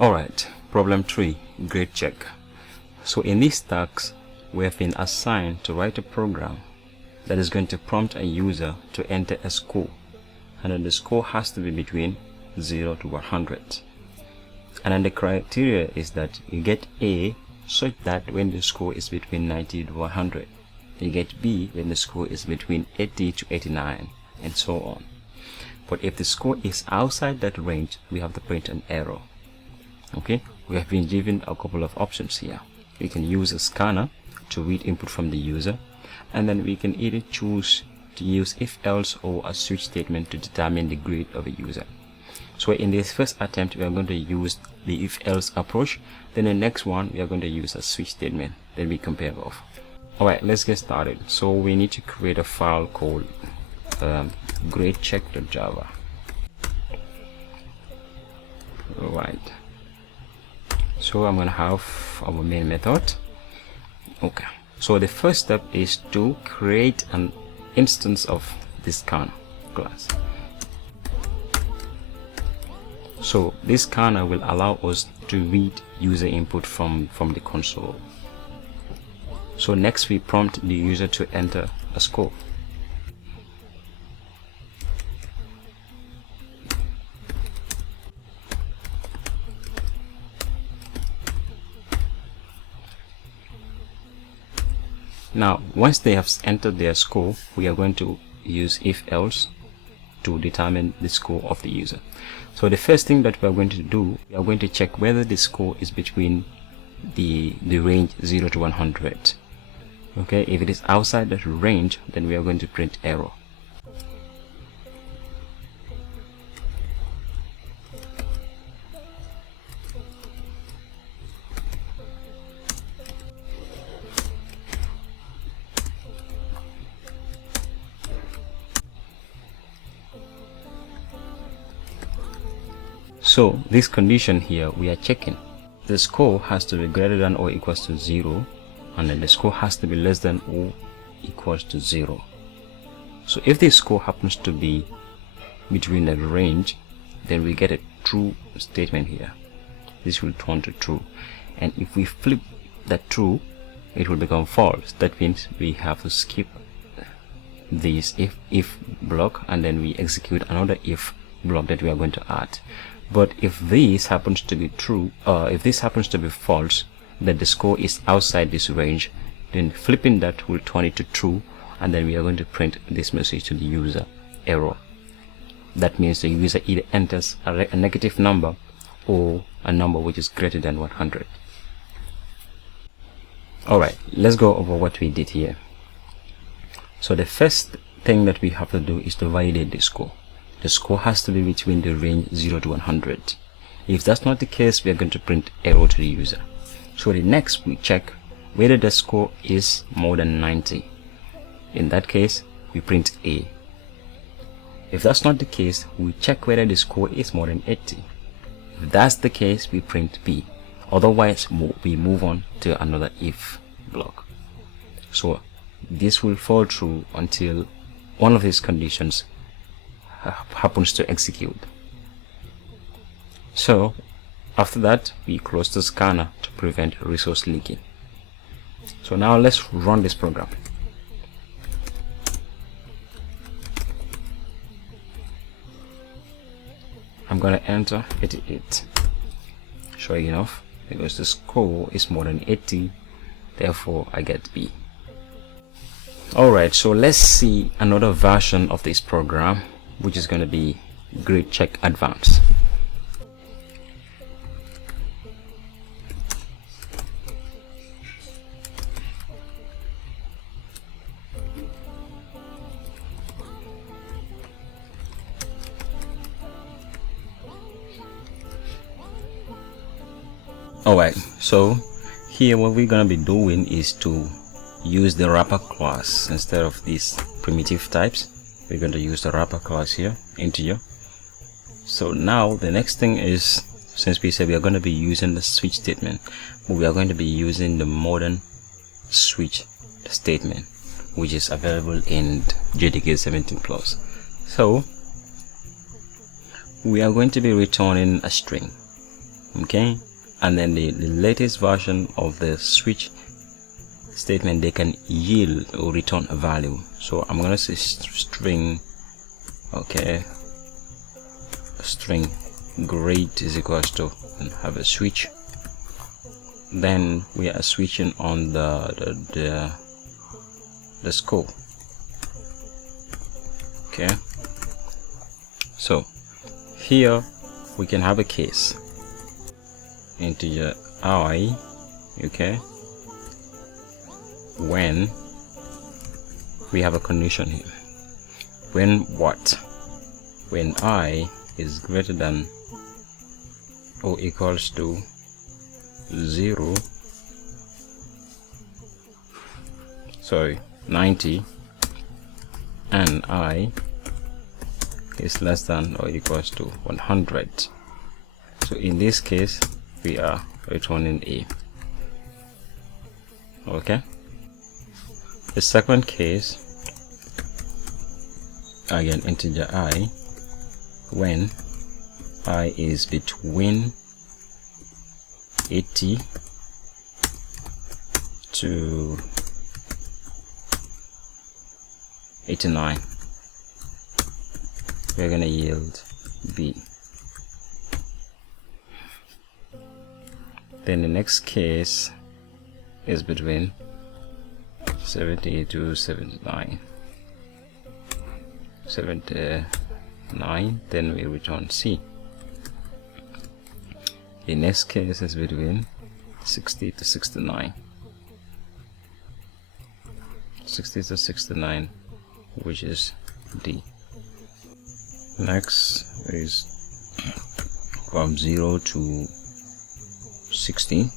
Alright, problem 3, grade check. So in this task, we have been assigned to write a program that is going to prompt a user to enter a score, and then the score has to be between 0 to 100. And then the criteria is that you get A such that when the score is between 90 to 100, you get B when the score is between 80 to 89, and so on. But if the score is outside that range, we have to print an error. Okay, we have been given a couple of options here. We can use a scanner to read input from the user, and then we can either choose to use if else or a switch statement to determine the grade of a user. So in this first attempt, we are going to use the if else approach. Then the next one, we are going to use a switch statement. Then we compare both. Alright, let's get started. So we need to create a file called GradeCheck.java. Alright, so I'm gonna have our main method. Okay, so the first step is to create an instance of this scanner class. So this scanner will allow us to read user input from the console. So next we prompt the user to enter a score. Now, once they have entered their score, we are going to use if else to determine the score of the user. So the first thing that we are going to do, we are going to check whether the score is between the range 0 to 100. Okay, if it is outside that range, then we are going to print error. So this condition here, we are checking the score has to be greater than or equals to 0, and then the score has to be less than or equals to 0. So if the score happens to be between the range, then we get a true statement here. This will turn to true, and if we flip that true, it will become false. That means we have to skip this if block, and then we execute another if block that we are going to add. But if this happens to be true, if this happens to be false, that the score is outside this range, then flipping that will turn it to true, and then we are going to print this message to the user, error. That means the user either enters a negative number or a number which is greater than 100. Alright, let's go over what we did here. So the first thing that we have to do is to validate the score. The score has to be between the range 0 to 100. If that's not the case, we are going to print error to the user. So the next, we check whether the score is more than 90. In that case, we print A. If that's not the case, we check whether the score is more than 80. If that's the case, we print B. Otherwise, we move on to another if block. So this will fall through until one of these conditions happens to execute. So after that, we close the scanner to prevent resource leaking. So now let's run this program. I'm gonna enter 88. Sure enough, because the score is more than 80, therefore I get B. Alright, so let's see another version of this program, which is going to be GradeCheck Advanced. Alright, so here what we're going to be doing is to use the wrapper class instead of these primitive types. We're going to use the wrapper class here, integer. So now the next thing is, since we said we are going to be using the switch statement, but we are going to be using the modern switch statement, which is available in JDK 17 Plus. So we are going to be returning a string. Okay, and then the latest version of the switch statement, they can yield or return a value. So I'm gonna say string, okay, string grade is equals to, and have a switch. Then we are switching on the score. Okay, so here we can have a case integer I, okay, when we have a condition here. When what? When I is greater than or equals to 0, sorry, 90, and I is less than or equals to 100. So in this case we are returning A. Okay, the second case, again integer I, when I is between 80 to 89, we're gonna yield B. Then the next case is between 70 to 79. 79, then we return C. The next case is between 60 to 69. 60 to 69, which is D. Next is from 0 to 60.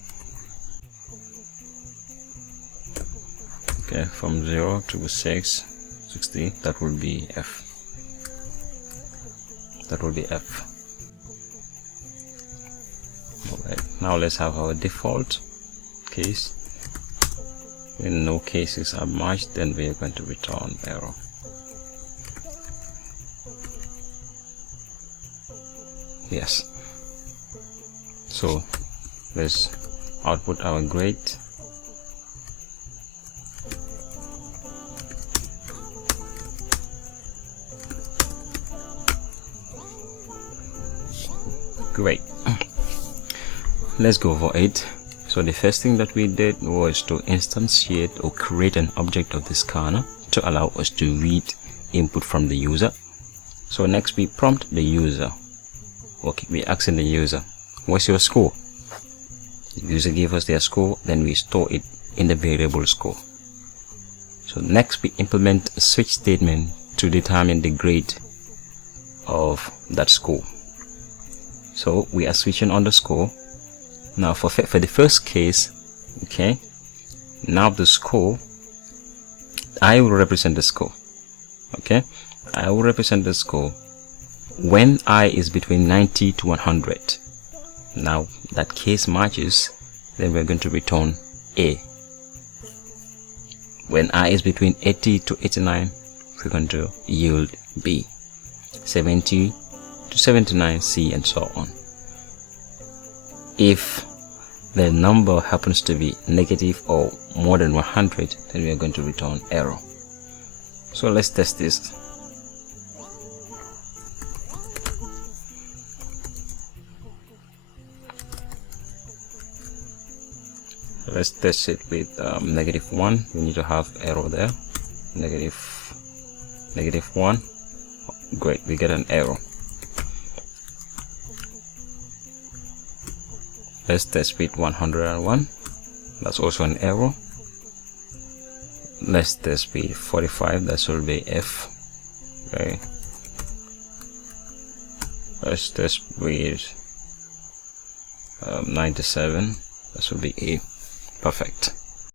Okay, from 0 to 60, that will be F. That will be F. Alright, now let's have our default case. When no cases are matched, then we are going to return error. Yes. So let's output our grade. Great. Let's go for it. So the first thing that we did was to instantiate or create an object of the scanner to allow us to read input from the user. So next we prompt the user. Okay, we asking the user, what's your score? The user gave us their score, then we store it in the variable score. So next we implement a switch statement to determine the grade of that score. So we are switching on the score. Now for the first case, okay, now the score, I will represent the score. Okay, I will represent the score when I is between 90 to 100. Now that case matches, then we're going to return A. When I is between 80 to 89, we're going to yield B. 70 to 79, C, and so on. If the number happens to be negative or more than 100, then we are going to return error. So let's test this. Let's test it with -1. We need to have error there. -1. Great, we get an error. Let's test with 101. That's also an error. Let's test with 45. That should be F. Okay. Let's test with 97. That should be A. Perfect.